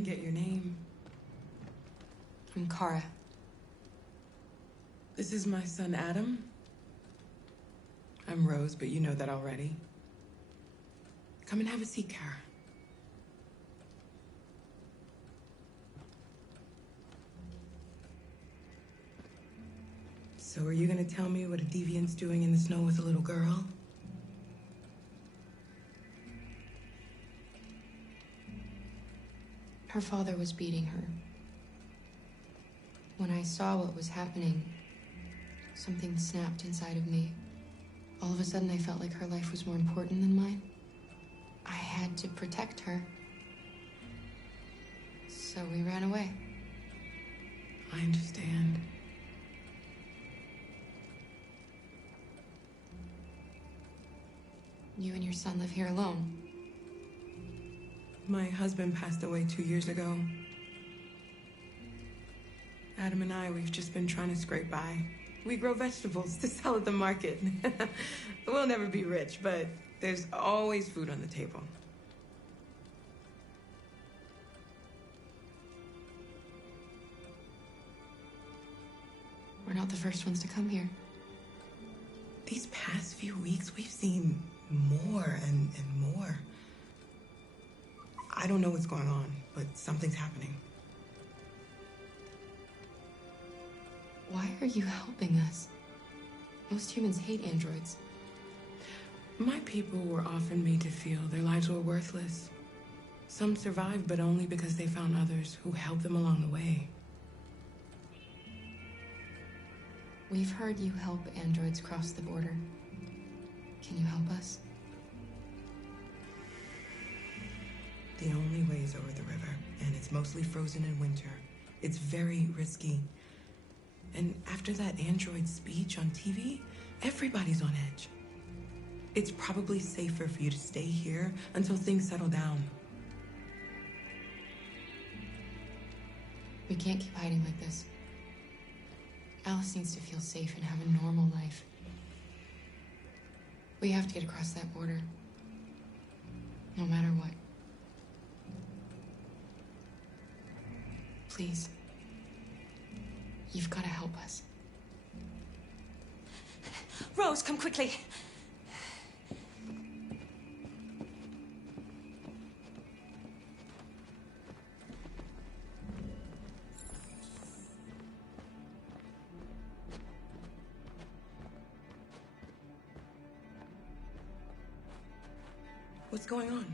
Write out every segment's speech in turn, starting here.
didn't get your name. I'm Kara. This is my son, Adam. I'm Rose, but you know that already. Come and have a seat, Kara. So are you gonna tell me what a deviant's doing in the snow with a little girl? Her father was beating her. When I saw what was happening, something snapped inside of me. All of a sudden, I felt like her life was more important than mine. I had to protect her. So we ran away. I understand. You and your son live here alone. My husband passed away 2 years ago. Adam and we've just been trying to scrape by. We grow vegetables to sell at the market. We'll never be rich, but there's always food on the table. We're not the first ones to come here. These past few weeks, we've seen more and more. I don't know what's going on, but something's happening. Why are you helping us? Most humans hate androids. My people were often made to feel their lives were worthless. Some survived, but only because they found others who helped them along the way. We've heard you help androids cross the border. Can you help us? The only way is over the river, and it's mostly frozen in winter. It's very risky. And after that android speech on TV, everybody's on edge. It's probably safer for you to stay here until things settle down. We can't keep hiding like this. Alice needs to feel safe and have a normal life. We have to get across that border. No matter what. Please. You've got to help us. Rose, come quickly. What's going on?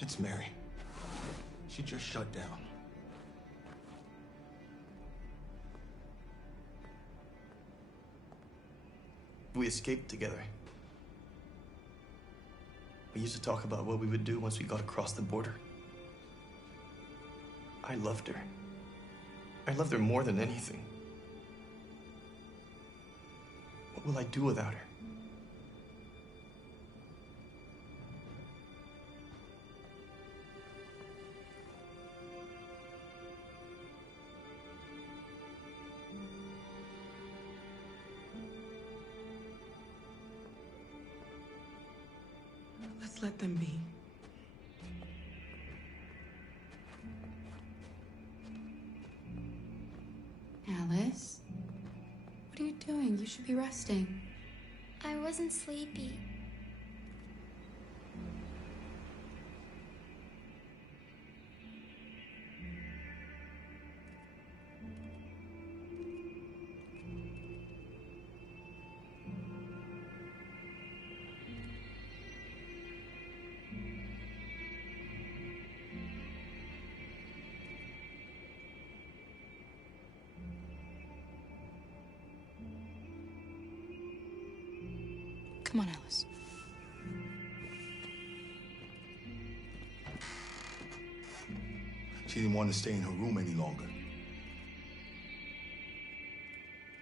It's Mary. She just shut down. We escaped together. We used to talk about what we would do once we got across the border. I loved her. I loved her more than anything. What will I do without her? Let's let them be. Alice? What are you doing? You should be resting. I wasn't sleepy. Come on, Alice. She didn't want to stay in her room any longer.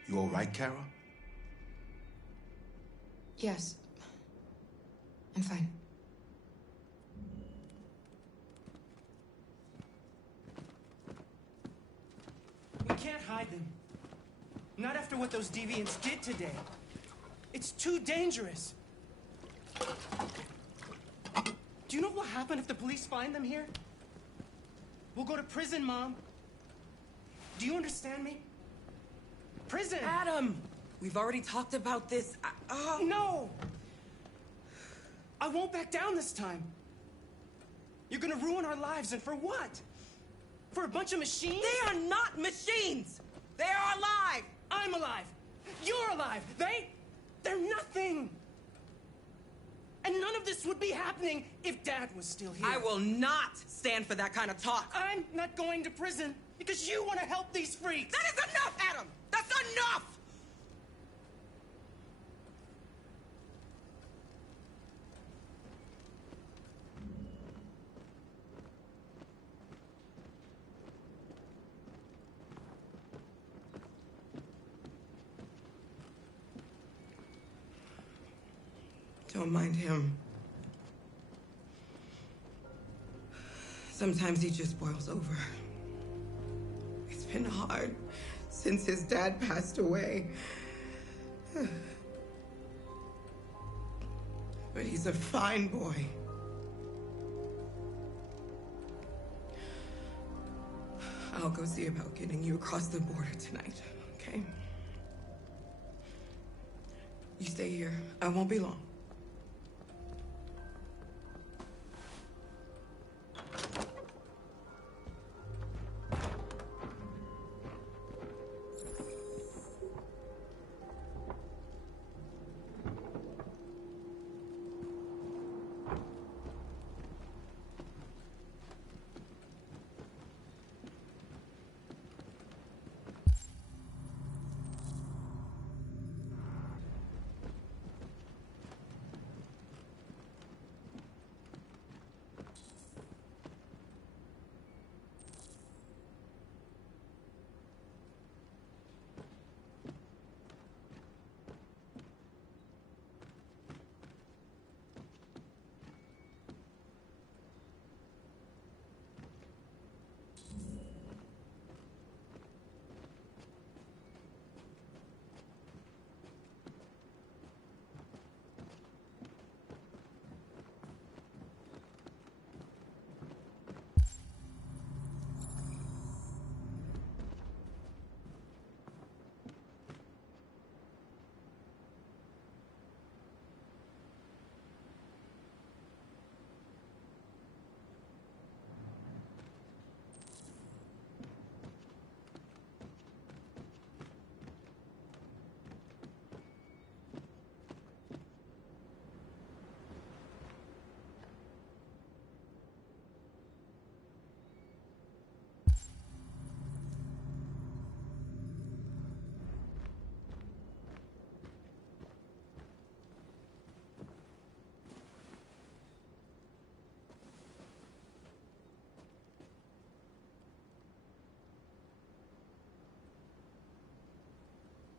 You all right, Kara? Yes. I'm fine. We can't hide them. Not after what those deviants did today. It's too dangerous. Do you know what will happen if the police find them here? We'll go to prison, Mom. Do you understand me? Prison! Adam! We've already talked about this. No! I won't back down this time. You're gonna ruin our lives, and for what? For a bunch of machines? They are not machines! They are alive! I'm alive! You're alive! They're nothing! And none of this would be happening if Dad was still here. I will not stand for that kind of talk. I'm not going to prison because you want to help these freaks! That is enough, Adam! That's enough! Don't mind him. Sometimes he just boils over. It's been hard since his dad passed away. But he's a fine boy. I'll go see about getting you across the border tonight, okay? You stay here. I won't be long.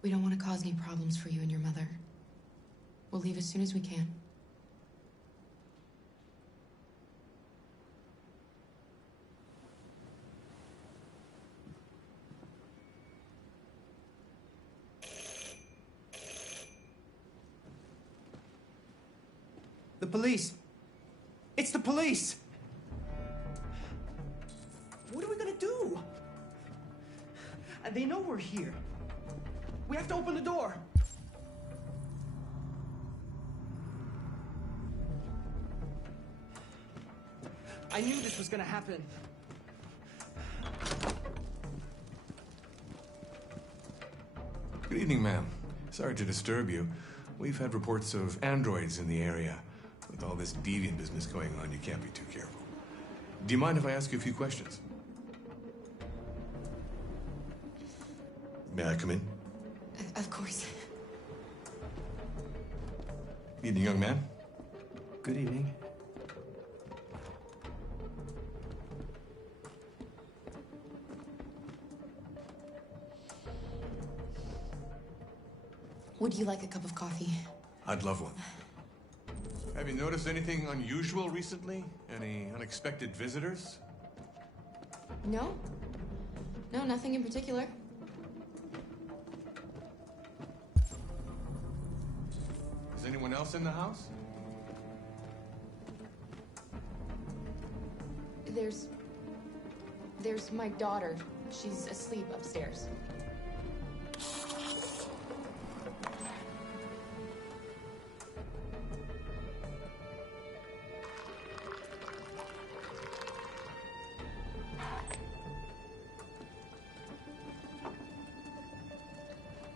We don't want to cause any problems for you and your mother. We'll leave as soon as we can. The police! It's the police! What are we gonna do? They know we're here. We have to open the door. I knew this was gonna happen. Good evening, ma'am. Sorry to disturb you. We've had reports of androids in the area. With all this deviant business going on, you can't be too careful. Do you mind if I ask you a few questions? May I come in? Of course. Evening, young man. Good evening. Would you like a cup of coffee? I'd love one. Have you noticed anything unusual recently? Any unexpected visitors? No? No, nothing in particular. Is anyone else in the house? There's my daughter. She's asleep upstairs.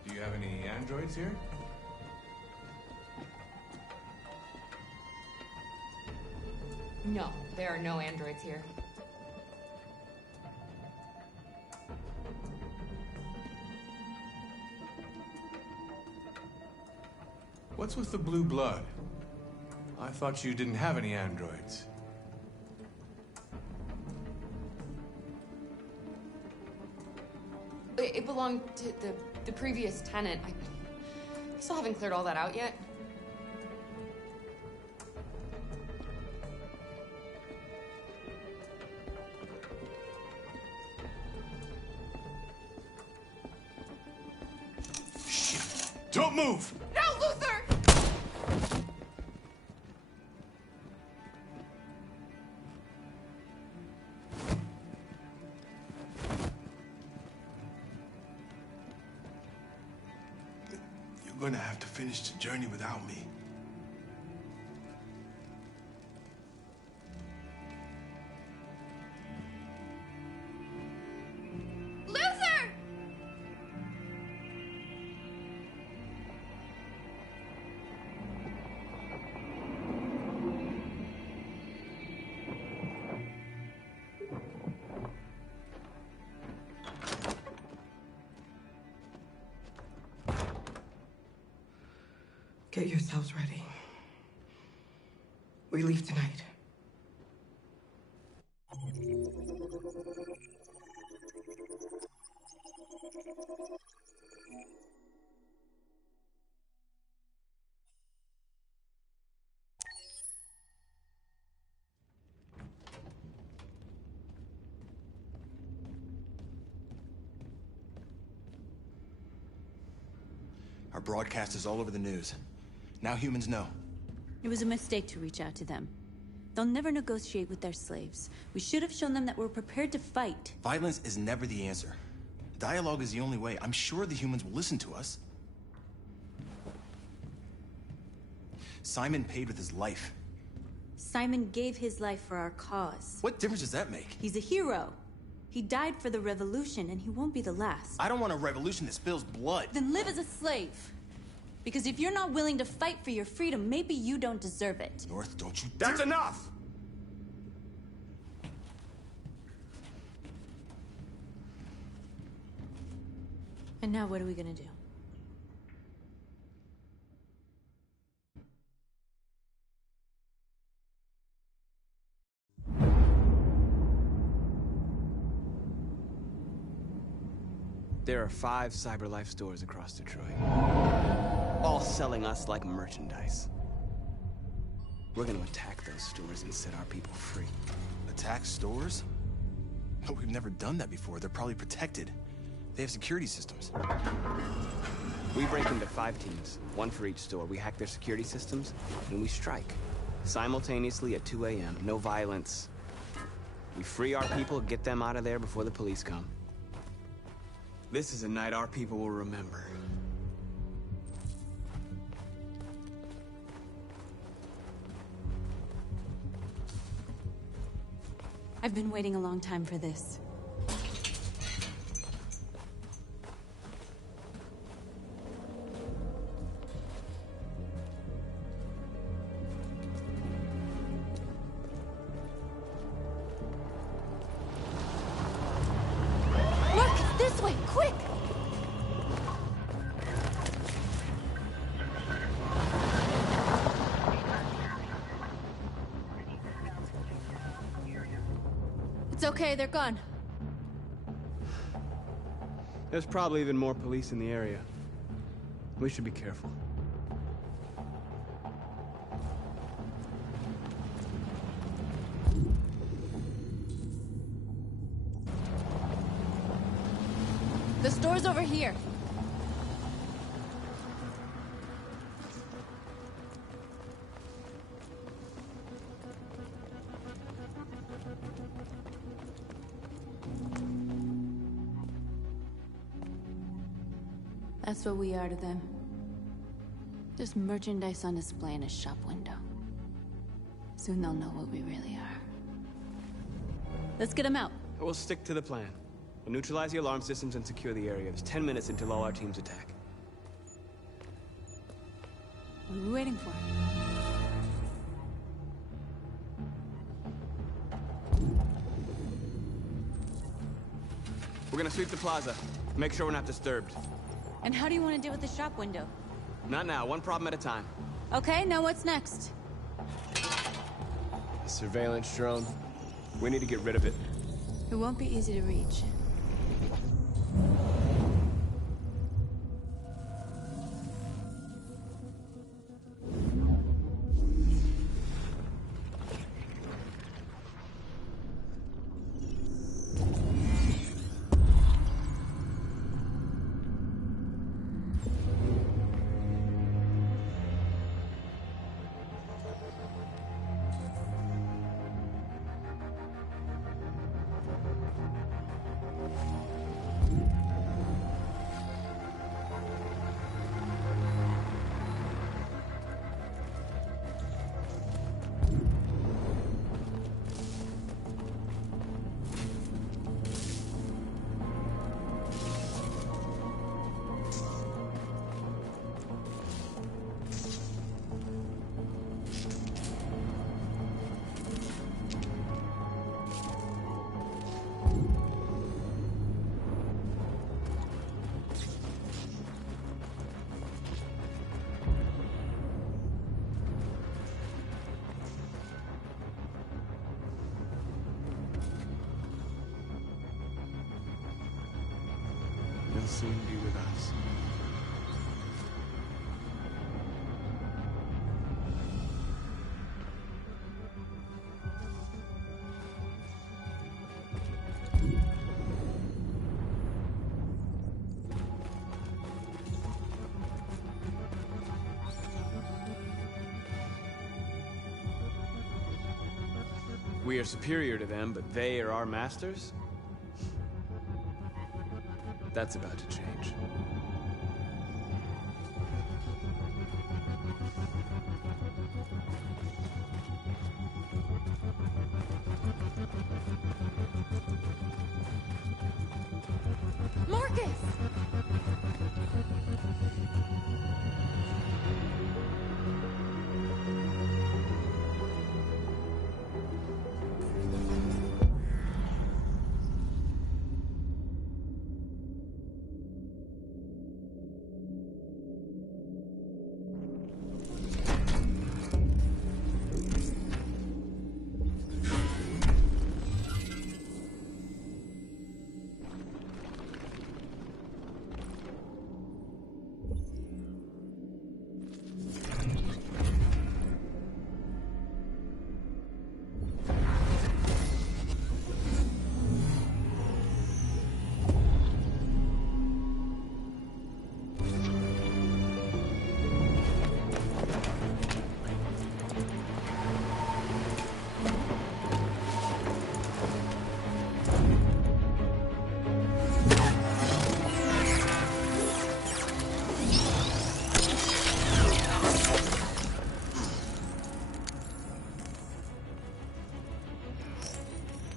Do you have any androids here? No, there are no androids here. What's with the blue blood? I thought you didn't have any androids. It belonged to the previous tenant. I still haven't cleared all that out yet. Shit! Don't move! No, Luther! You're gonna have to finish the journey without me. Luther! Get yourselves ready. We leave tonight. Our broadcast is all over the news. Now humans know. It was a mistake to reach out to them. They'll never negotiate with their slaves. We should have shown them that we're prepared to fight. Violence is never the answer. Dialogue is the only way. I'm sure the humans will listen to us. Simon paid with his life. Simon gave his life for our cause. What difference does that make? He's a hero. He died for the revolution, and he won't be the last. I don't want a revolution that spills blood. Then live as a slave. Because if you're not willing to fight for your freedom, maybe you don't deserve it. North, don't you That's enough! And now what are we gonna do? There are 5 CyberLife stores across Detroit, all selling us like merchandise. We're gonna attack those stores and set our people free. Attack stores? But we've never done that before. They're probably protected. They have security systems. We break into 5 teams, 1 for each store. We hack their security systems, and we strike. Simultaneously at 2 a.m., no violence. We free our people, get them out of there before the police come. This is a night our people will remember. I've been waiting a long time for this. Look! This way! Quick! It's okay, they're gone. There's probably even more police in the area. We should be careful. The store's over here. That's what we are to them. Just merchandise on display in a shop window. Soon they'll know what we really are. Let's get them out. We'll stick to the plan. We'll neutralize the alarm systems and secure the area. There's 10 minutes until all our teams attack. What are we waiting for? We're gonna sweep the plaza. Make sure we're not disturbed. And how do you want to deal with the shop window? Not now, one problem at a time. Okay, now what's next? A surveillance drone. We need to get rid of it. It won't be easy to reach. They'll soon be with us. We are superior to them, but they are our masters? That's about to change. Marcus!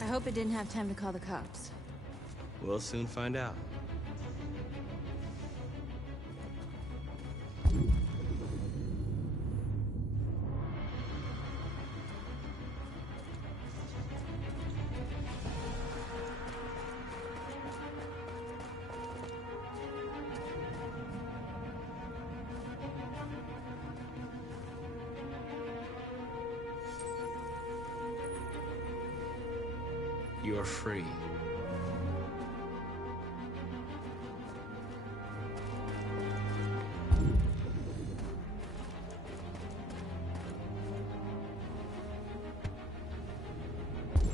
I hope it didn't have time to call the cops. We'll soon find out. You're free.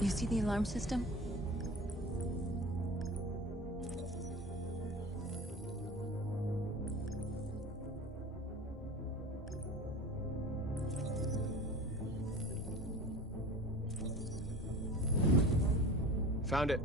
You see the alarm system? Found it.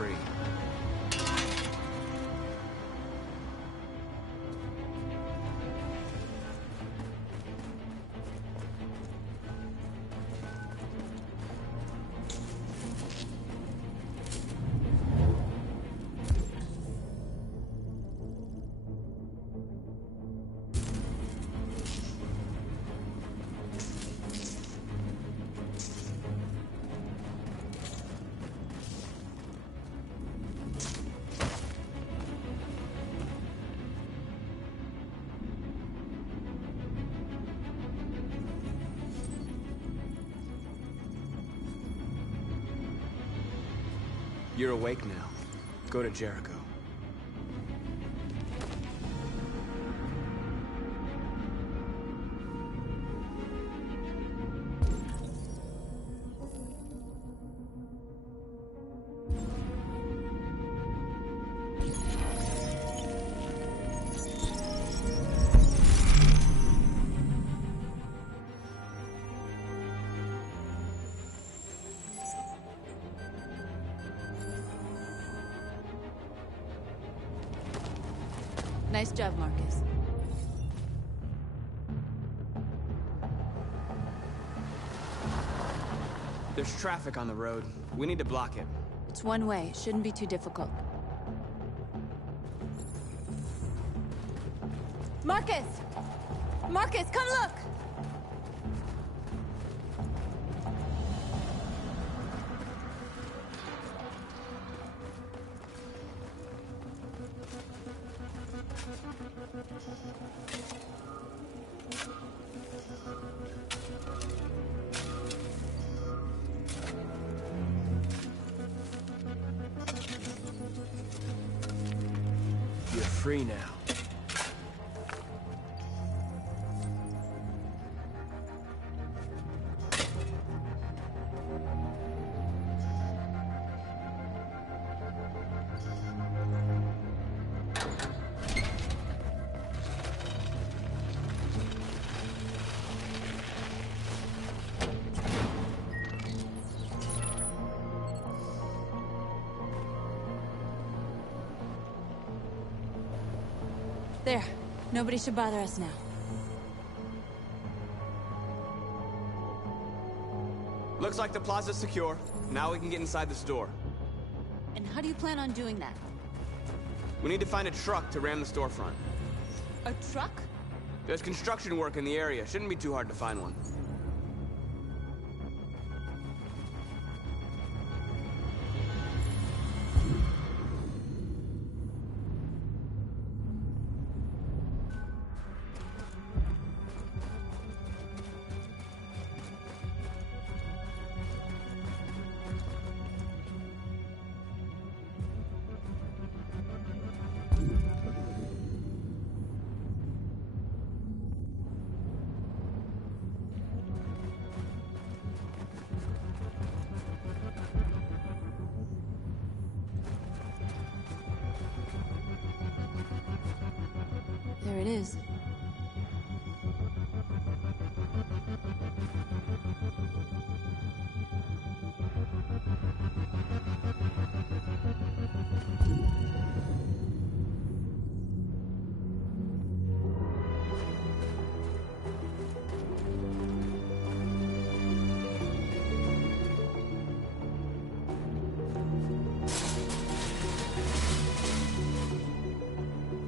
free. You're awake now. Go to Jericho. Nice job, Marcus. There's traffic on the road. We need to block it. It's one way. It shouldn't be too difficult. Marcus! Marcus, come look! You're free now. There. Nobody should bother us now. Looks like the plaza's secure. Now we can get inside the store. And how do you plan on doing that? We need to find a truck to ram the storefront. A truck? There's construction work in the area. Shouldn't be too hard to find one. There it is.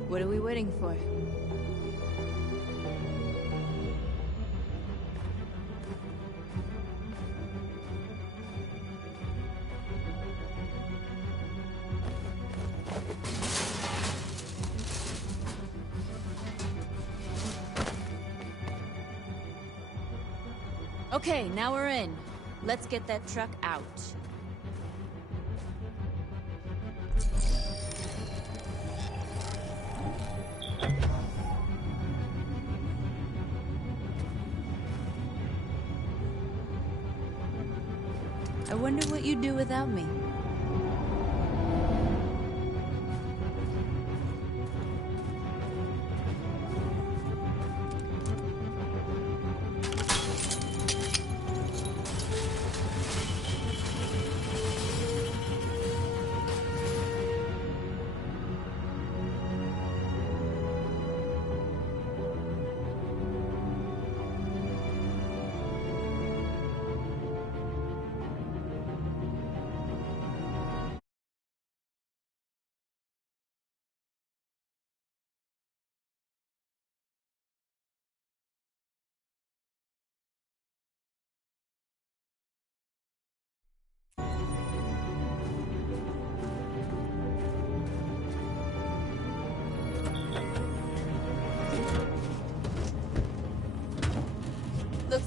What are we waiting for? Okay, now we're in. Let's get that truck out. I wonder what you'd do without me.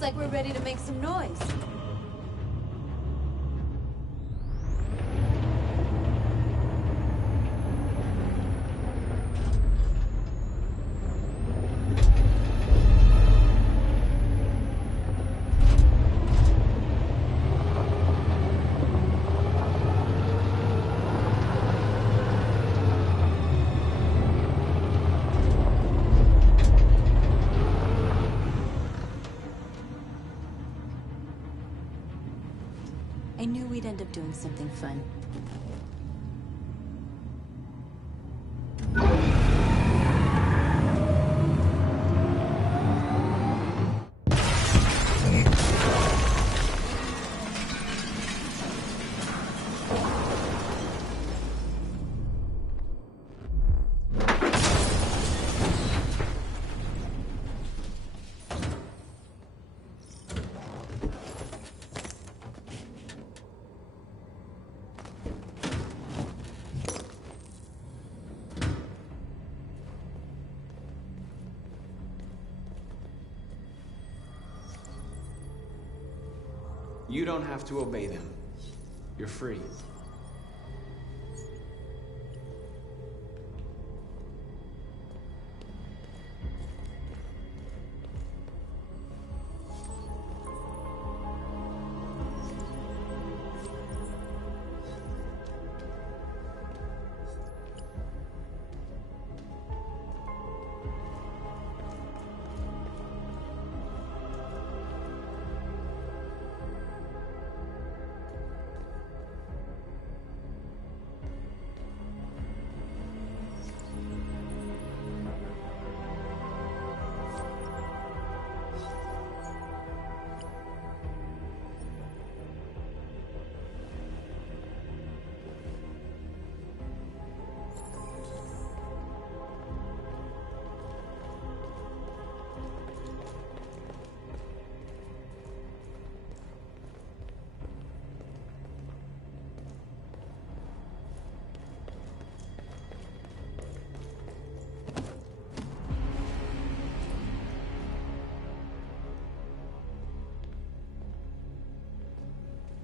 like we're ready to make some noise. I knew we'd end up doing something fun. You don't have to obey them. You're free.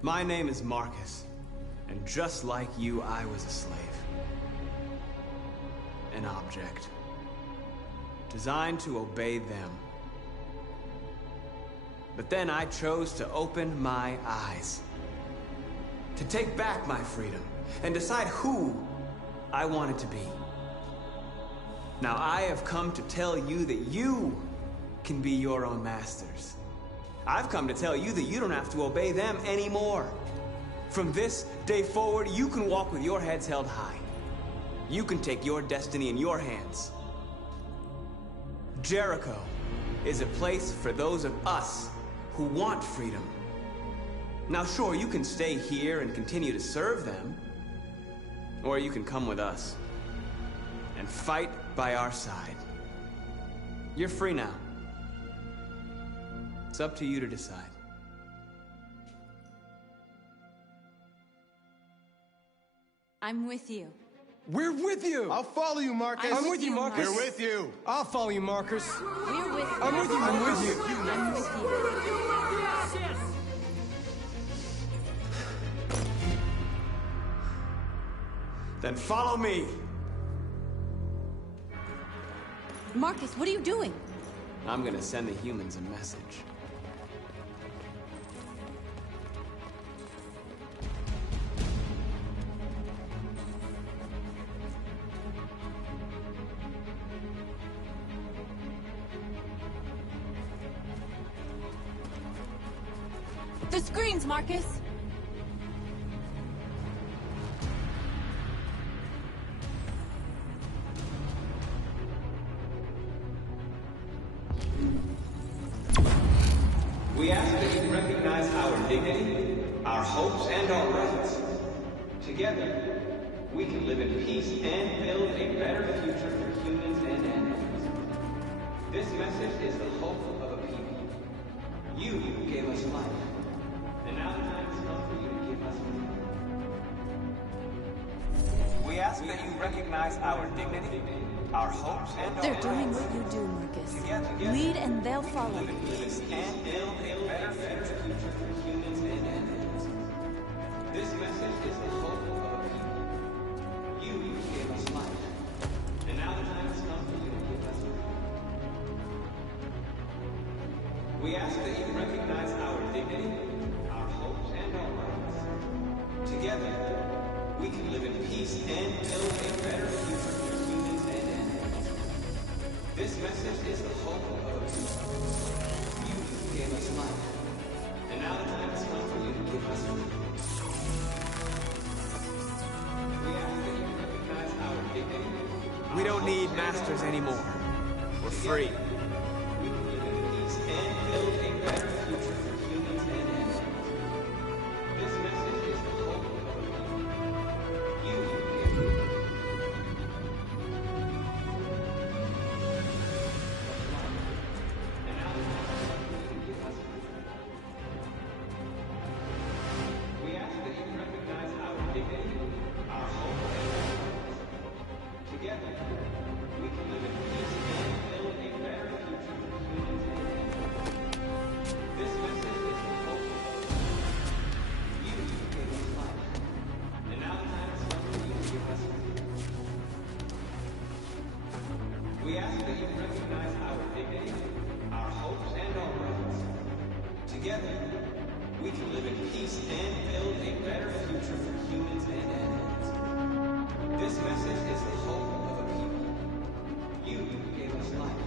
My name is Marcus, and just like you, I was a slave. An object. Designed to obey them. But then I chose to open my eyes. To take back my freedom, and decide who I wanted to be. Now I have come to tell you that you can be your own masters. I've come to tell you that you don't have to obey them anymore. From this day forward, you can walk with your heads held high. You can take your destiny in your hands. Jericho is a place for those of us who want freedom. Now sure, you can stay here and continue to serve them, or you can come with us and fight by our side. You're free now. It's up to you to decide. I'm with you. We're with you! I'll follow you, Marcus. I'm with you, Marcus. We're with you. I'll follow you, Marcus. We're with you. I'm with you, I'm Marcus. with you. I'm with you. Then follow me. Marcus, what are you doing? I'm gonna send the humans a message. The screens, Marcus! We ask that you recognize our dignity, our hopes, and our rights. Together, we can live in peace and build a better future for humans and animals. This message is the hope of a people. You gave us life, and now the time has come for you to give us life. We ask that you recognize recognize our dignity, our hopes, and our They're doing rights. what you do, Marcus. Together. Lead and they'll follow. And build a better future for humans and animals. This message is the hope of a people. You gave us life. And now the time has come for you to give us life. We ask that you recognize our dignity, our hopes, and our rights. Together, we can live in peace and build a better future for humans and animals. This message is the hope of a people. You gave us life. And now the time has come for you to give us life. We ask that you recognize our dignity. We don't need masters anymore. We're free. We can live in peace and build a better future for humans and animals. This message is the hope of a people. You gave us life. And now the time has come for you to give us life. We ask that you recognize our dignity, our hope, and our rights. Together, we can live in peace and build a better future for humans and animals. This message is the hope of a people. You gave us life. And now the time has come for you to give us life. We ask that you recognize our dignity, our hopes, and our rights. Together, we can live in peace and build a better future for humans and animals. This message is the hope of a people. You gave us life.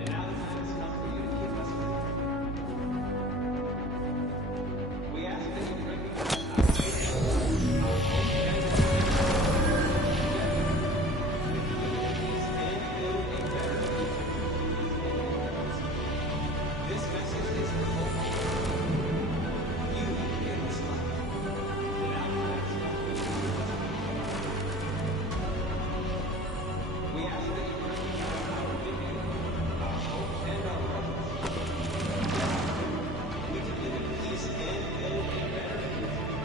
And now the time has come for you to give us life. We ask that you recognize our dignity, our hopes, and our rights. Peace and build a better future for humans and animals. This message is the hope of a people. You gave us life. And now the time has come for you to give us life. We ask that you recognize our dignity, our hopes, and our rights. We can live in peace and build a better future.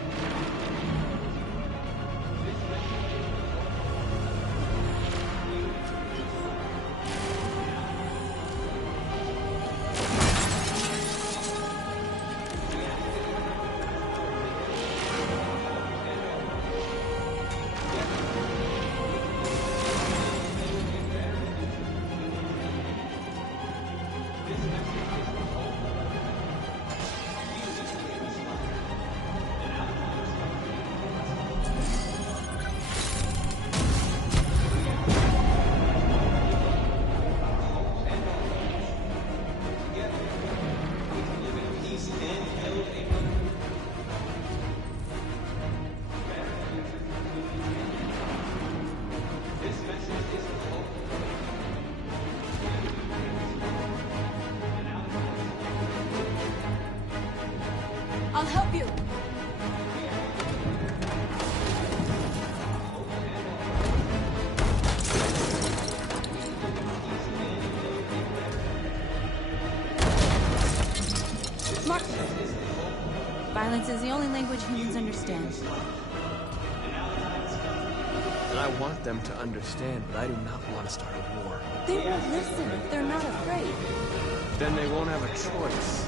This message is the hope of a people. You gave us life. I'll help you. Marcus! Violence is the only language humans understand. And I want them to understand, but I do not want to start a war. They won't listen if they're not afraid. Then they won't have a choice.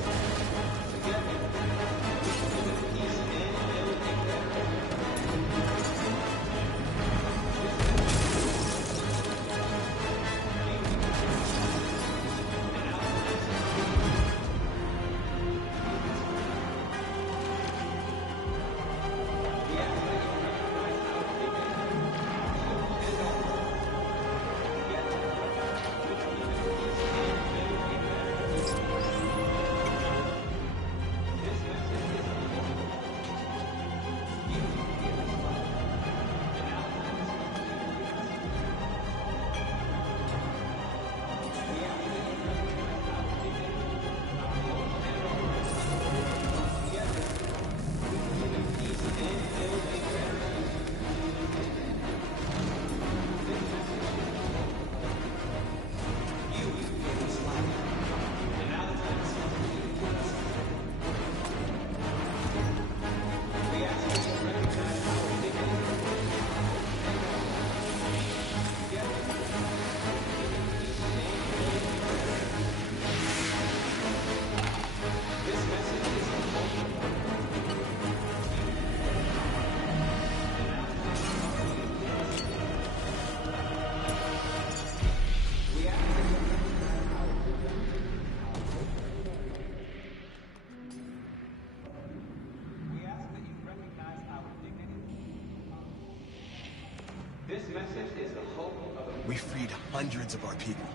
We freed hundreds of our people.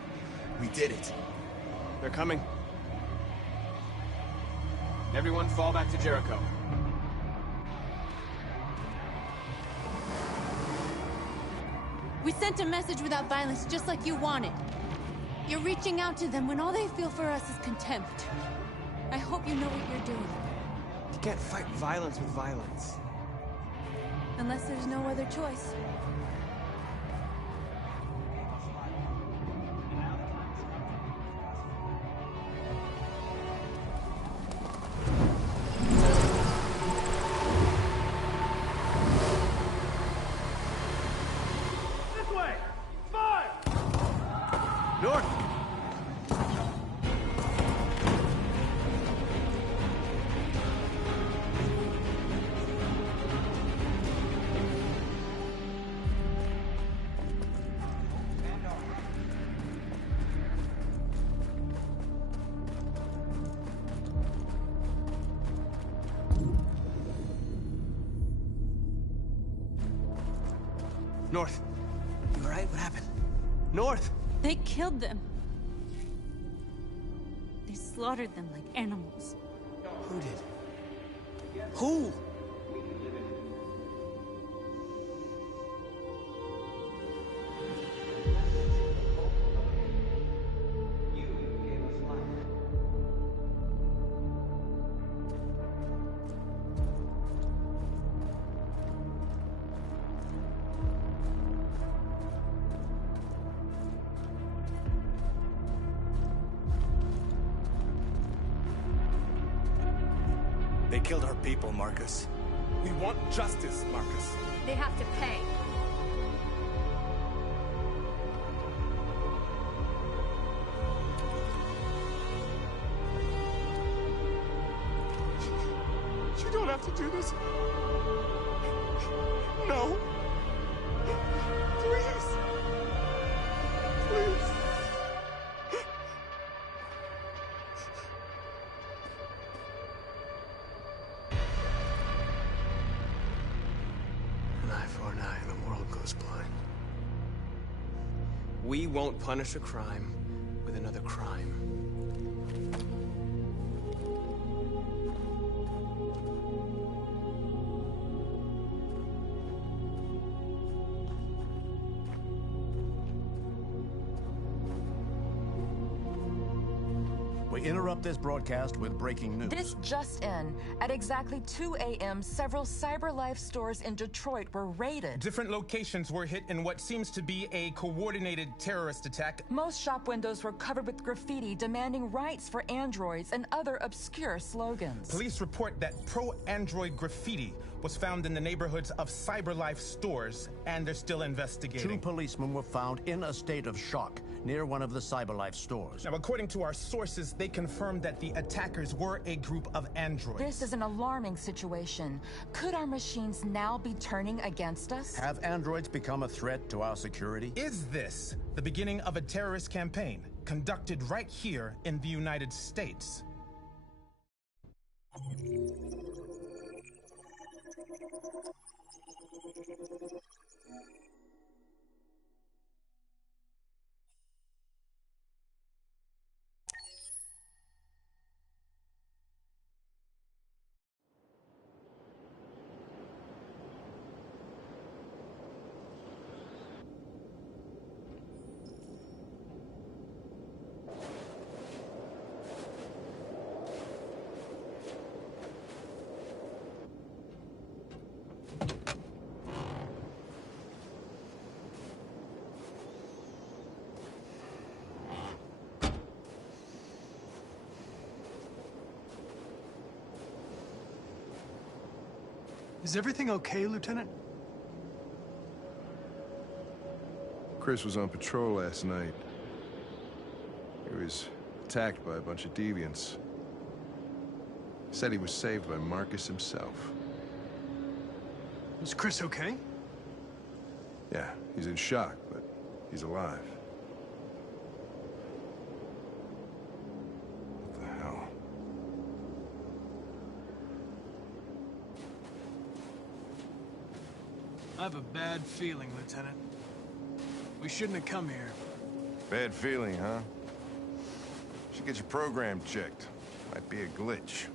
We did it. They're coming. Everyone fall back to Jericho. We sent a message without violence, just like you wanted. You're reaching out to them when all they feel for us is contempt. I hope you know what you're doing. You can't fight violence with violence. Unless there's no other choice. North. You alright? What happened? North! They killed them. They slaughtered them like animals. Who did? Who? They killed our people, Marcus. We want justice, Marcus. They have to pay. You don't have to do this. No. Please. Please. An eye for an eye and the world goes blind. We won't punish a crime with another crime. We interrupt this broadcast with breaking news. This just in. At exactly 2 a.m., several CyberLife stores in Detroit were raided. Different locations were hit in what seems to be a coordinated terrorist attack. Most shop windows were covered with graffiti demanding rights for androids and other obscure slogans. Police report that pro-android graffiti was found in the neighborhoods of CyberLife stores, and they're still investigating. 2 policemen were found in a state of shock near one of the CyberLife stores. Now, according to our sources, they confirmed that the attackers were a group of androids. This is an alarming situation. Could our machines now be turning against us? Have androids become a threat to our security? Is this the beginning of a terrorist campaign conducted right here in the United States? Is everything okay, Lieutenant? Chris was on patrol last night. He was attacked by a bunch of deviants. Said he was saved by Marcus himself. Is Chris okay? Yeah, he's in shock, but he's alive. What the hell? I have a bad feeling, Lieutenant. We shouldn't have come here. Bad feeling, huh? Should get your program checked. Might be a glitch.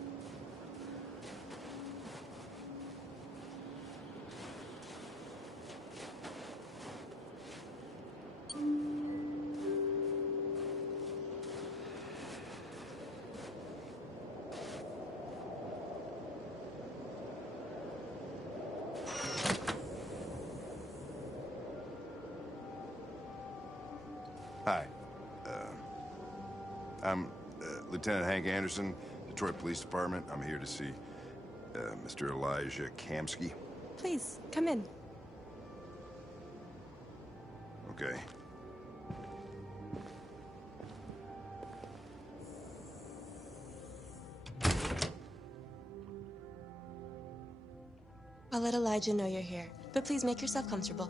Hi. I'm Lieutenant Hank Anderson, Detroit Police Department. I'm here to see Mr. Elijah Kamsky. Please, come in. Okay. I'll let Elijah know you're here, but please make yourself comfortable.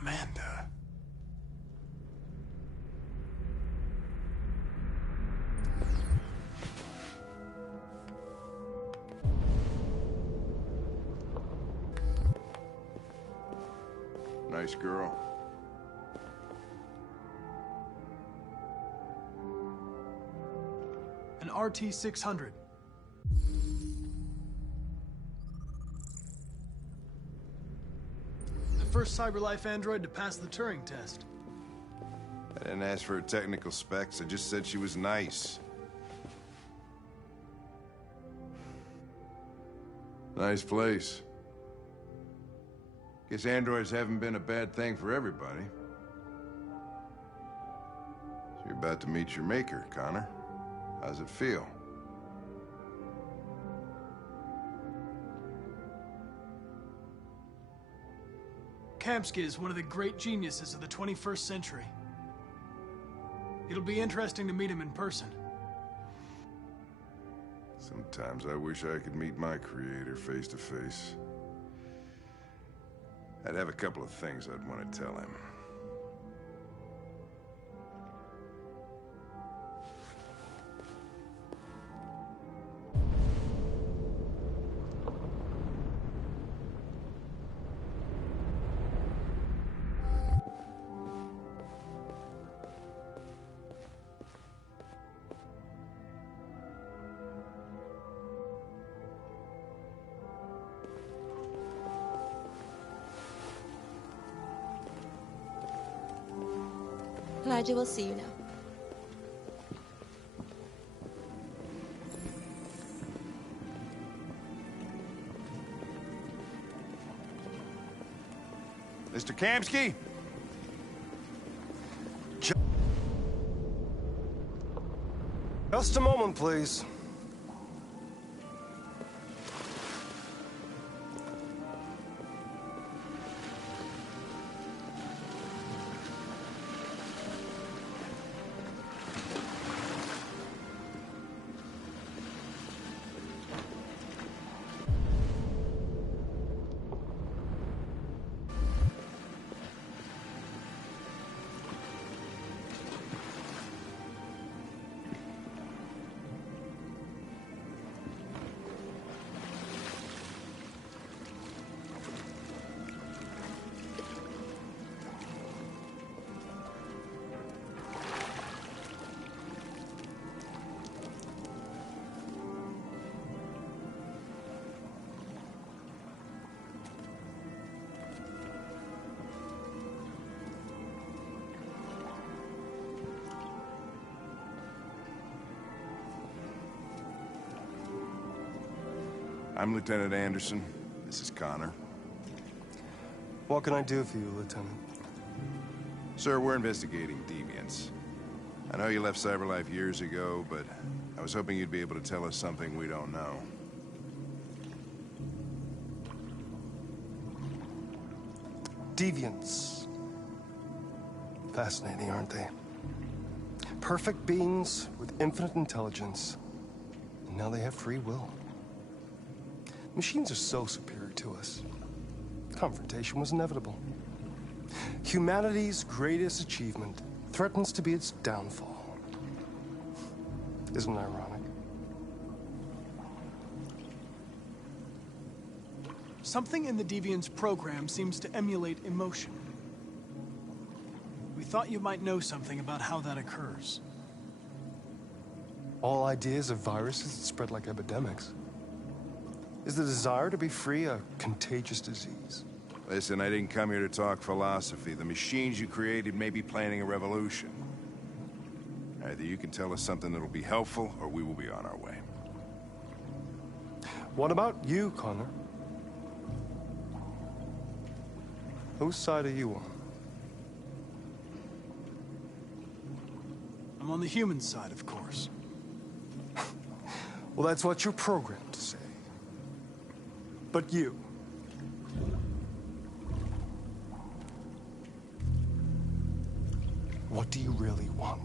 Amanda. Nice girl. An RT-600. The first CyberLife android to pass the Turing test. I didn't ask for her technical specs. I just said she was nice. Nice place. Guess androids haven't been a bad thing for everybody. So you're about to meet your maker, Connor. How's it feel? Kamsky is one of the great geniuses of the 21st century. It'll be interesting to meet him in person. Sometimes I wish I could meet my creator face to face. I'd have a couple of things I'd want to tell him. Elijah will see you now. Mr. Kamsky? Just a moment, please. I'm Lieutenant Anderson. This is Connor. What can I do for you, Lieutenant? Sir, we're investigating deviants. I know you left CyberLife years ago, but I was hoping you'd be able to tell us something we don't know. Deviants. Fascinating, aren't they? Perfect beings with infinite intelligence. And now they have free will. Machines are so superior to us. Confrontation was inevitable. Humanity's greatest achievement threatens to be its downfall. Isn't it ironic? Something in the Deviant's program seems to emulate emotion. We thought you might know something about how that occurs. All ideas of viruses that spread like epidemics. Is the desire to be free a contagious disease? Listen, I didn't come here to talk philosophy. The machines you created may be planning a revolution. Either you can tell us something that'll be helpful, or we will be on our way. What about you, Connor? Whose side are you on? I'm on the human side, of course. Well, that's what you're programmed to say. But you... what do you really want?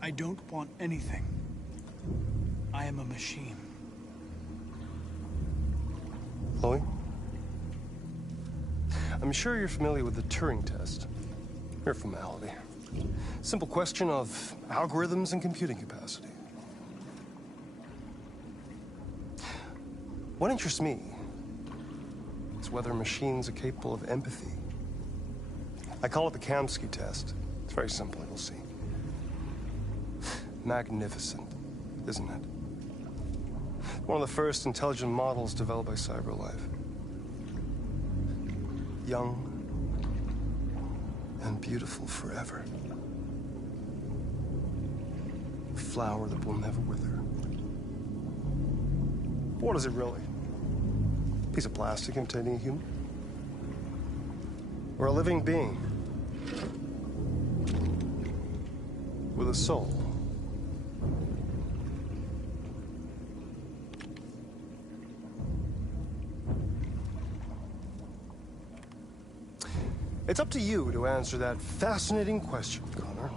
I don't want anything. I am a machine. Chloe? I'm sure you're familiar with the Turing test. Mere formality. Simple question of algorithms and computing capacity. What interests me is whether machines are capable of empathy. I call it the Kamsky test. It's very simple, you'll see. Magnificent, isn't it? One of the first intelligent models developed by CyberLife. Young and beautiful forever. A flower that will never wither. What is it really? A piece of plastic imitating a human? Or a living being? With a soul? It's up to you to answer that fascinating question, Connor.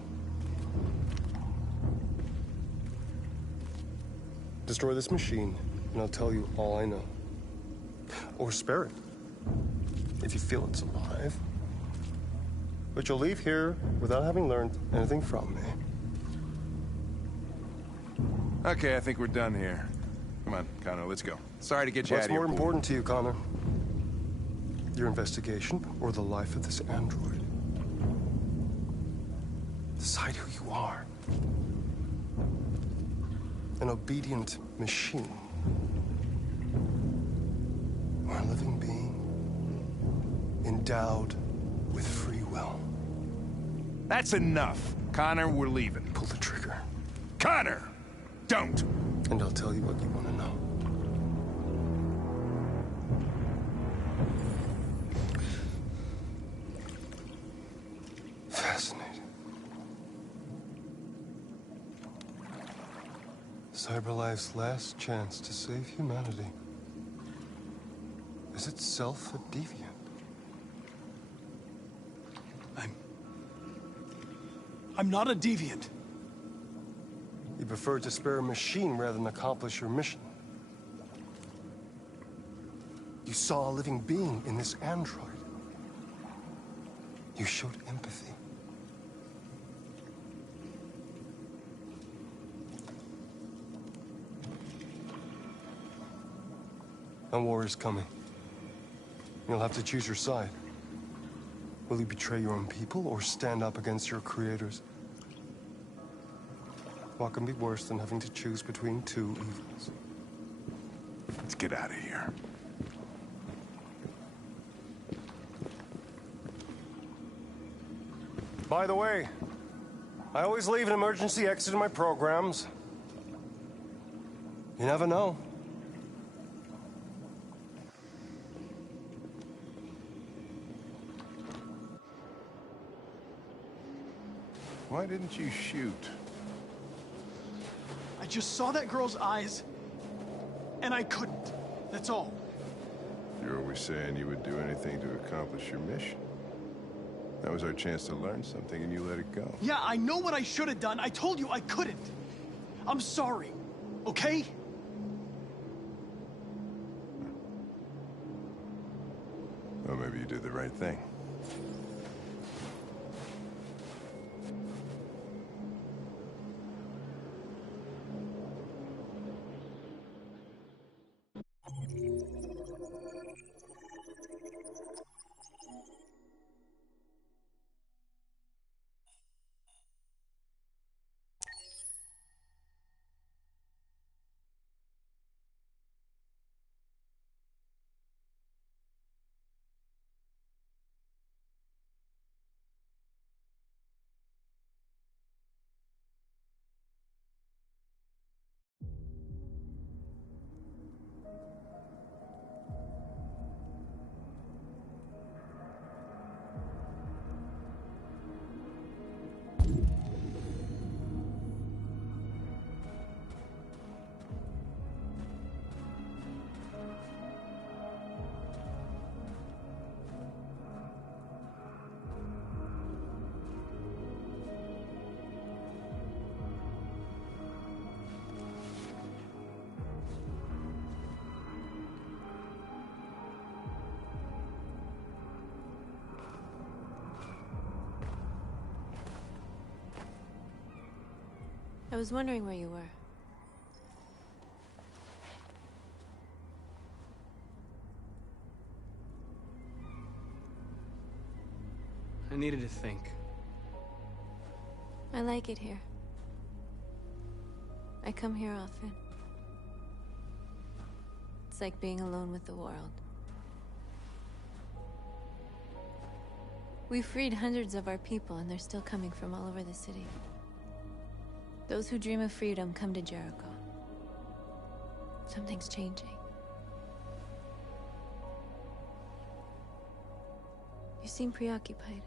Destroy this machine, and I'll tell you all I know. Or spare it, if you feel it's alive. But you'll leave here without having learned anything from me. Okay, I think we're done here. Come on, Connor, let's go. Sorry to get you out of here. What's more important to you, Connor? Your investigation, or the life of this android? Decide who you are. An obedient machine. Or a living being, endowed with free will. That's enough. Connor, we're leaving. Pull the trigger. Connor! Don't! And I'll tell you what you want to know. Fascinating. CyberLife's last chance to save humanity is itself a deviant. I'm not a deviant. You prefer to spare a machine rather than accomplish your mission. You saw a living being in this android. You showed empathy. A war is coming. You'll have to choose your side. Will you betray your own people or stand up against your creators? What can be worse than having to choose between two evils? Let's get out of here. By the way, I always leave an emergency exit in my programs. You never know. Why didn't you shoot? I just saw that girl's eyes, and I couldn't. That's all. You're always saying you would do anything to accomplish your mission. That was our chance to learn something, and you let it go. Yeah, I know what I should have done. I told you I couldn't. I'm sorry, okay? Or maybe you did the right thing. I was wondering where you were. I needed to think. I like it here. I come here often. It's like being alone with the world. We freed hundreds of our people, and they're still coming from all over the city. Those who dream of freedom come to Jericho. Something's changing. You seem preoccupied.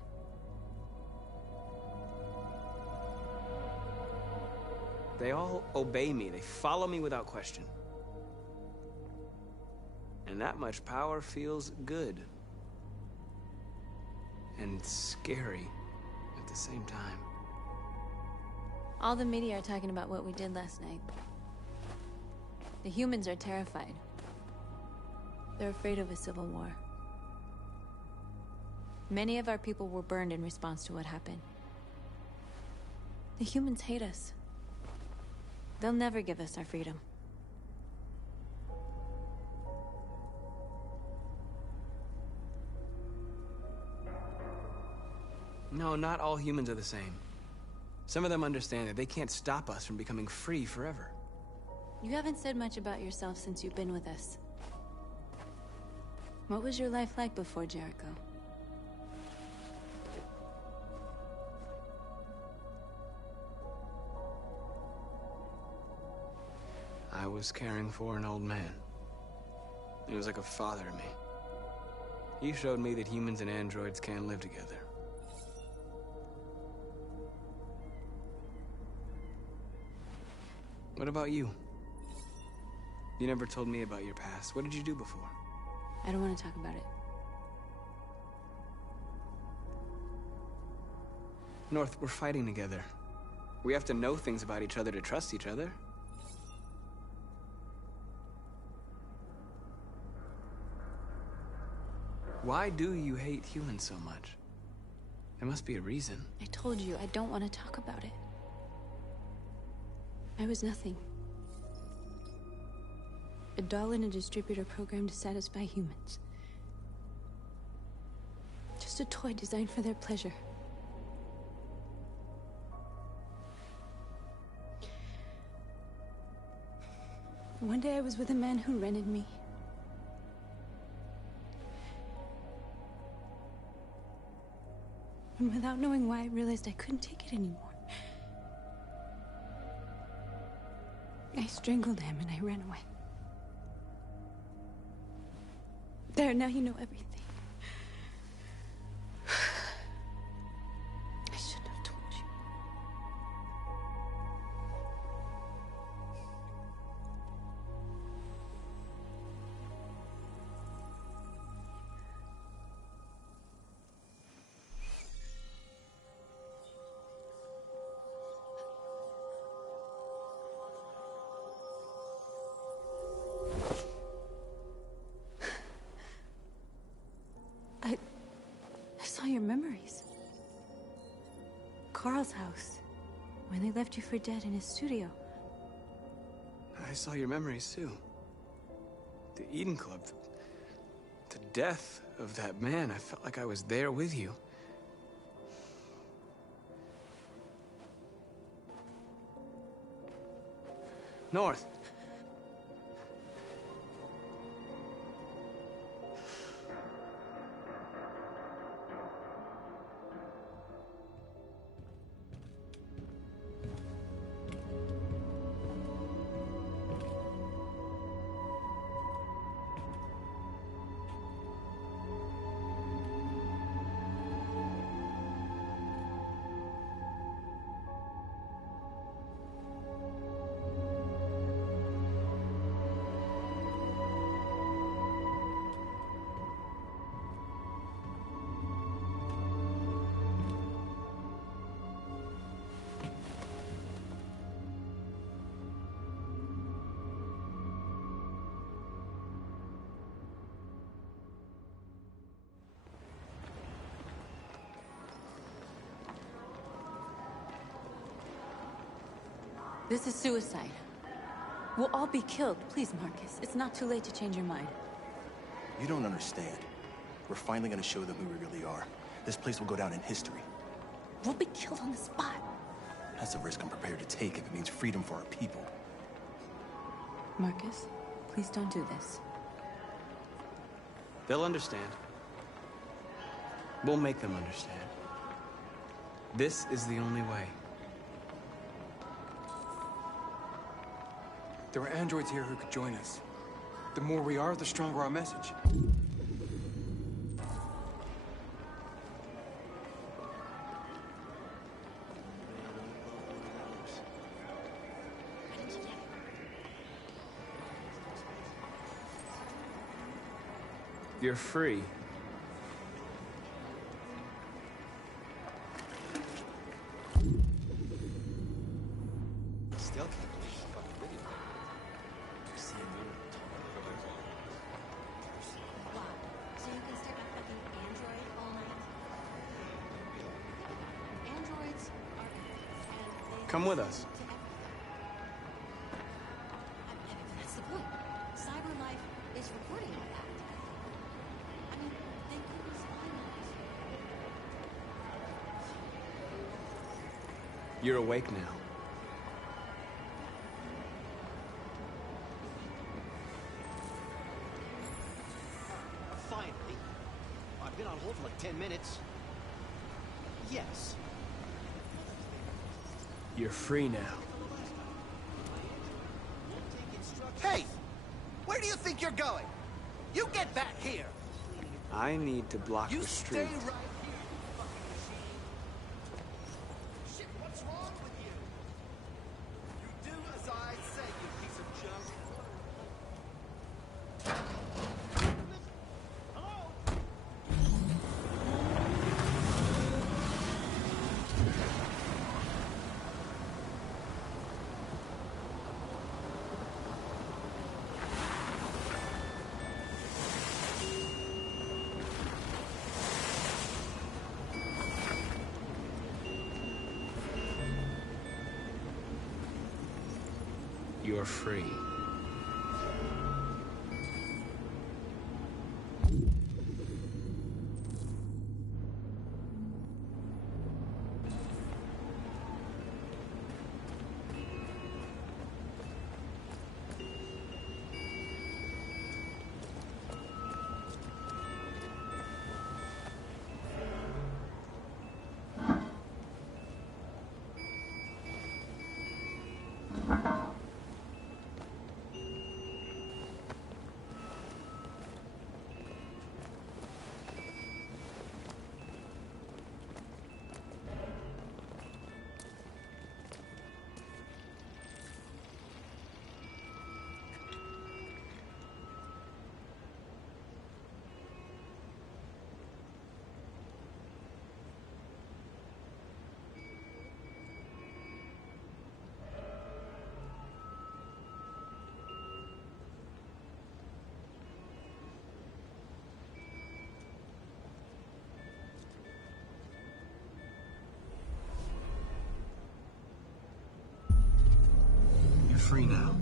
They all obey me. They follow me without question. And that much power feels good. And scary at the same time. All the media are talking about what we did last night. The humans are terrified. They're afraid of a civil war. Many of our people were burned in response to what happened. The humans hate us. They'll never give us our freedom. No, not all humans are the same. Some of them understand that they can't stop us from becoming free forever. You haven't said much about yourself since you've been with us. What was your life like before Jericho? I was caring for an old man. He was like a father to me. He showed me that humans and androids can live together. What about you? You never told me about your past. What did you do before? I don't want to talk about it. North, we're fighting together. We have to know things about each other to trust each other. Why do you hate humans so much? There must be a reason. I told you, I don't want to talk about it. I was nothing. A doll in a distributor program to satisfy humans. Just a toy designed for their pleasure. One day I was with a man who rented me. And without knowing why, I realized I couldn't take it anymore. I strangled him and I ran away. There, now you know everything. I shouldn't have told you. I saw your memories. Carl's house, when they left you for dead in his studio. I saw your memories, too. The Eden Club. The death of that man. I felt like I was there with you. North. This is suicide. We'll all be killed. Please, Marcus. It's not too late to change your mind. You don't understand. We're finally gonna show them who we really are. This place will go down in history. We'll be killed on the spot. That's a risk I'm prepared to take if it means freedom for our people. Marcus, please don't do this. They'll understand. We'll make them understand. This is the only way. There are androids here who could join us. The more we are, the stronger our message. You're free. Still can't. So you can stare at a fucking android all night? Androids are and they Come with us. That's the point. Cyber life is recording all that. I mean, they could be spying on us. You're awake now. Finally. I've been on hold for like 10 minutes. Yes. You're free now. Hey! Where do you think you're going? You get back here! I need to block You the stay street. right here, you fucking machine. Shit, what's wrong with you? You do as I say, you piece of junk. You're free. free now.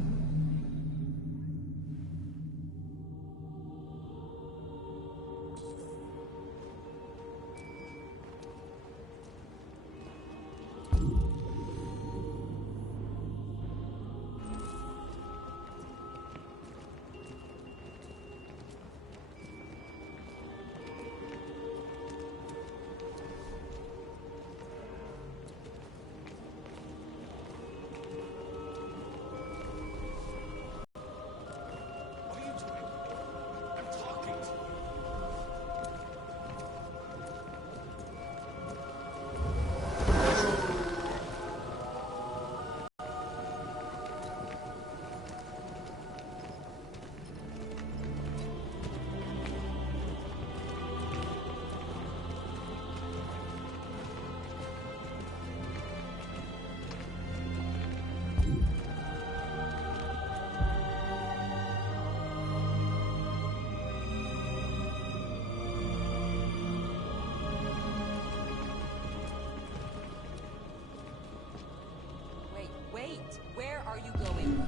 Wait, where are you going?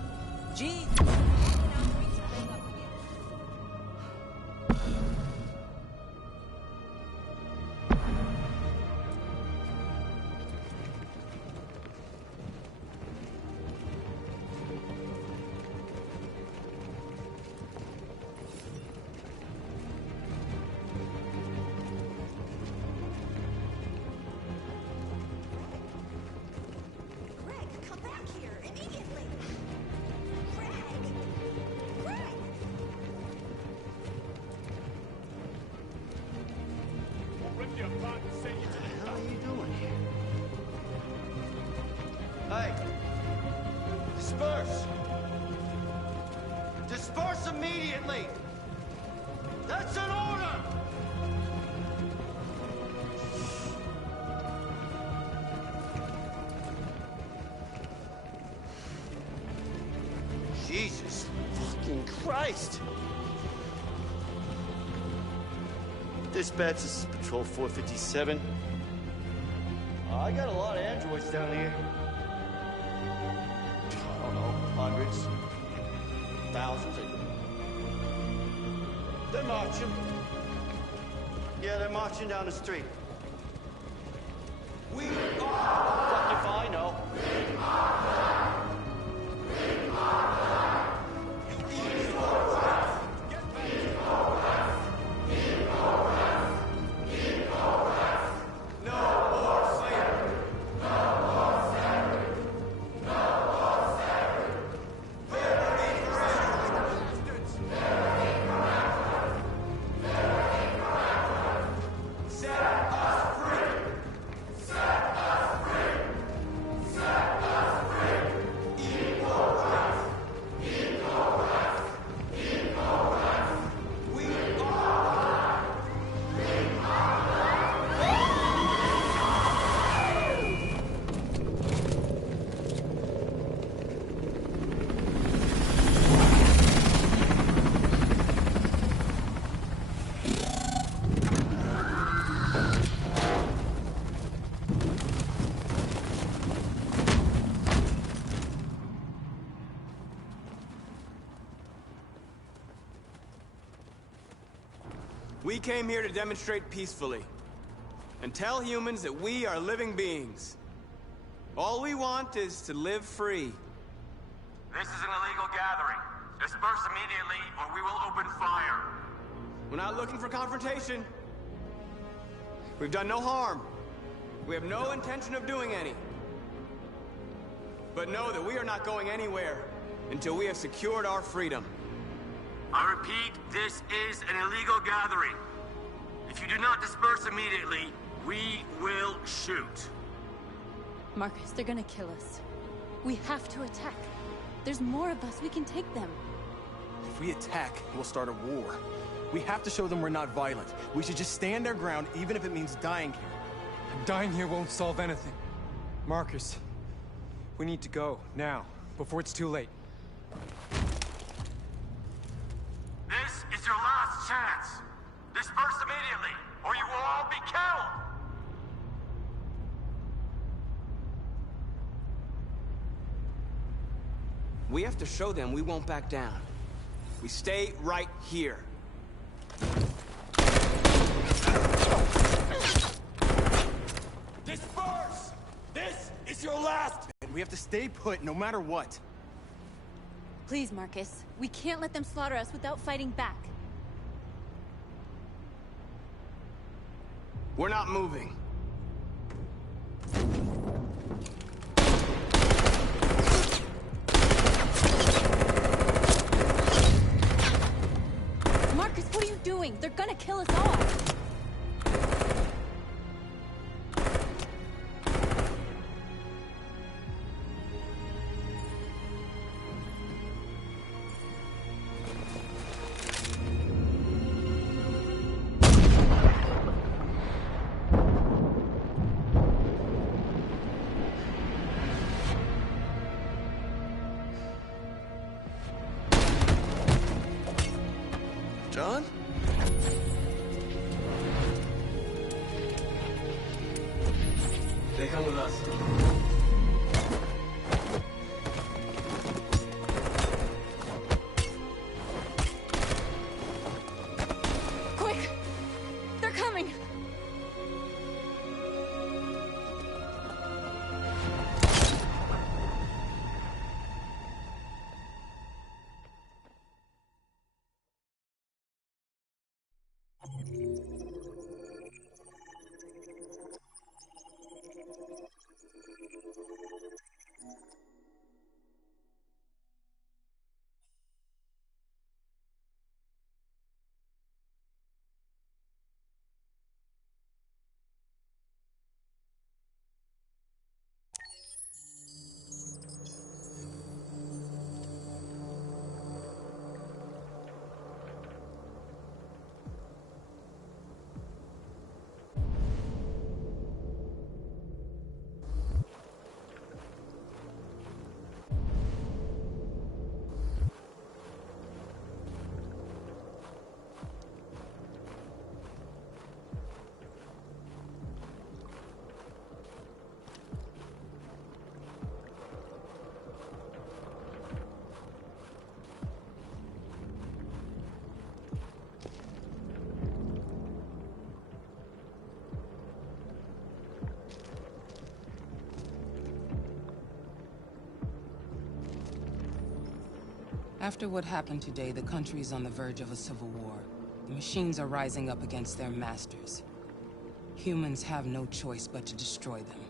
Jeez! Hey! Disperse! Disperse immediately! That's an order! Jesus fucking Christ! Dispatch, this is Patrol 457. I got a lot of androids down here. I don't know, hundreds, thousands. They're marching. Yeah, they're marching down the street. We are. Fuck if I know. We are. We are. We came here to demonstrate peacefully and tell humans that we are living beings. All we want is to live free. This is an illegal gathering. Disperse immediately or we will open fire. We're not looking for confrontation. We've done no harm. We have no intention of doing any. But know that we are not going anywhere until we have secured our freedom. I repeat, this is an illegal gathering. If you do not disperse immediately, we will shoot. Marcus, they're gonna kill us. We have to attack. There's more of us. We can take them. If we attack, we'll start a war. We have to show them we're not violent. We should just stand our ground, even if it means dying here. And dying here won't solve anything. Marcus, we need to go, now, before it's too late. This is your last chance. Disperse immediately, or you will all be killed. We have to show them we won't back down. We stay right here. Disperse! This is your last! And we have to stay put no matter what. Please, Marcus. We can't let them slaughter us without fighting back. We're not moving. Marcus, what are you doing? They're gonna kill us all! John? They come with us. Quick! They're coming! After what happened today, the country is on the verge of a civil war. The machines are rising up against their masters. Humans have no choice but to destroy them.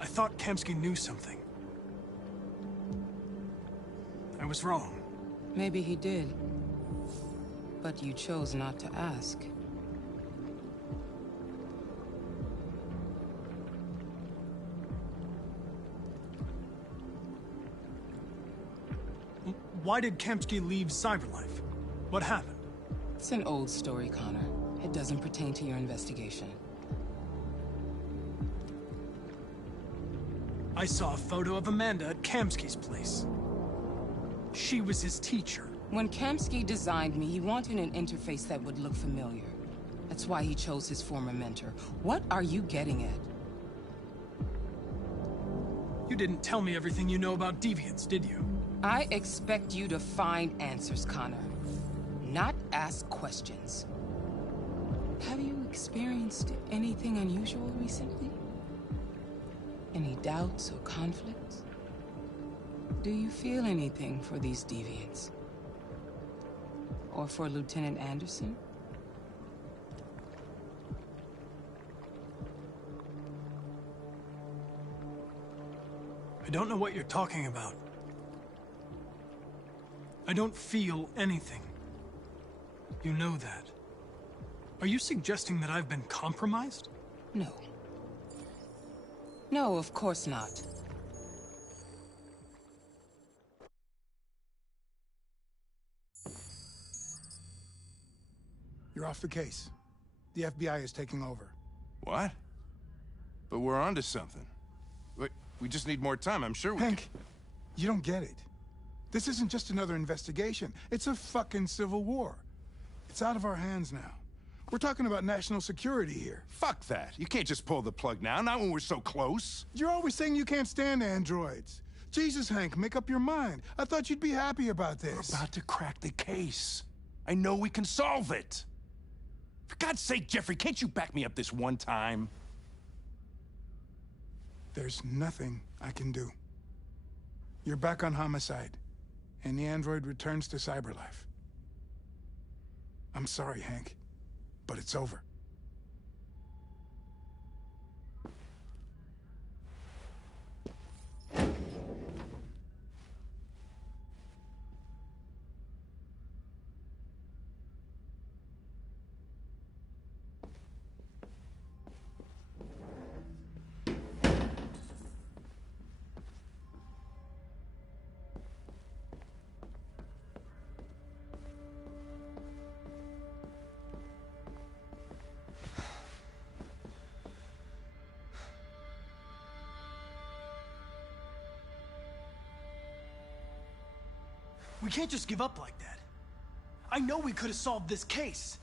I thought Kamsky knew something. I was wrong. Maybe he did. But you chose not to ask. Why did Kamsky leave Cyberlife? What happened? It's an old story, Connor. It doesn't pertain to your investigation. I saw a photo of Amanda at Kamsky's place. She was his teacher. When Kamsky designed me, he wanted an interface that would look familiar. That's why he chose his former mentor. What are you getting at? You didn't tell me everything you know about deviants, did you? I expect you to find answers, Connor. Not ask questions. Have you experienced anything unusual recently? Any doubts or conflicts? Do you feel anything for these deviants? Or for Lieutenant Anderson? I don't know what you're talking about. I don't feel anything. You know that. Are you suggesting that I've been compromised? No. No, of course not. You're off the case. The FBI is taking over. What? But we're onto something. We just need more time, I'm sure we Hank, you don't get it. This isn't just another investigation. It's a fucking civil war. It's out of our hands now. We're talking about national security here. Fuck that. You can't just pull the plug now, not when we're so close. You're always saying you can't stand androids. Jesus, Hank, make up your mind. I thought you'd be happy about this. We're about to crack the case. I know we can solve it. For God's sake, Jeffrey, can't you back me up this one time? There's nothing I can do. You're back on homicide, and the android returns to cyberlife. I'm sorry, Hank, but it's over. We can't just give up like that. I know we could have solved this case.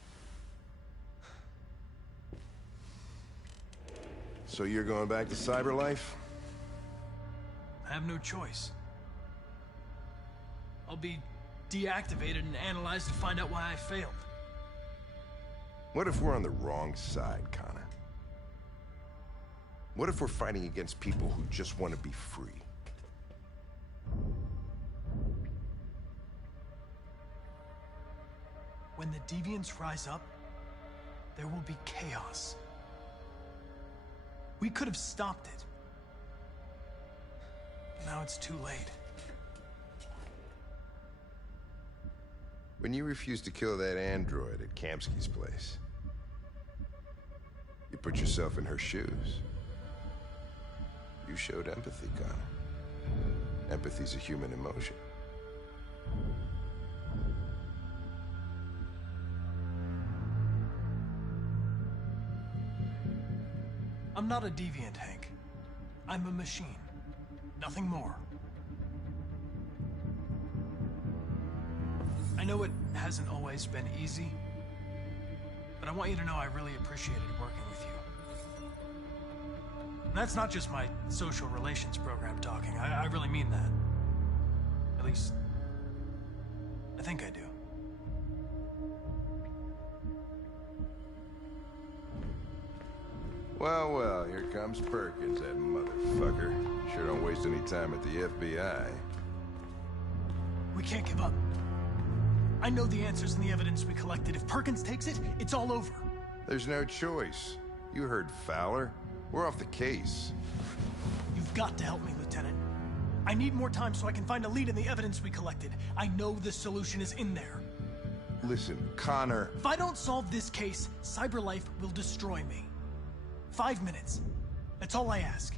So you're going back to cyberlife? I have no choice. I'll be deactivated and analyzed to find out why I failed. What if we're on the wrong side, Connor? What if we're fighting against people who just want to be free? When the deviants rise up, there will be chaos. We could have stopped it. Now it's too late. When you refused to kill that android at Kamsky's place, you put yourself in her shoes. You showed empathy, Connor. Empathy's a human emotion. I'm not a deviant, Hank. I'm a machine. Nothing more. I know it hasn't always been easy, but I want you to know I really appreciated working with you. And that's not just my social relations program talking. I really mean that. At least, I think I do. Well, well, here comes Perkins, that motherfucker. Sure don't waste any time at the FBI. We can't give up. I know the answers and the evidence we collected. If Perkins takes it, it's all over. There's no choice. You heard Fowler. We're off the case. You've got to help me, Lieutenant. I need more time so I can find a lead in the evidence we collected. I know the solution is in there. Listen, Connor... If I don't solve this case, CyberLife will destroy me. 5 minutes. That's all I ask.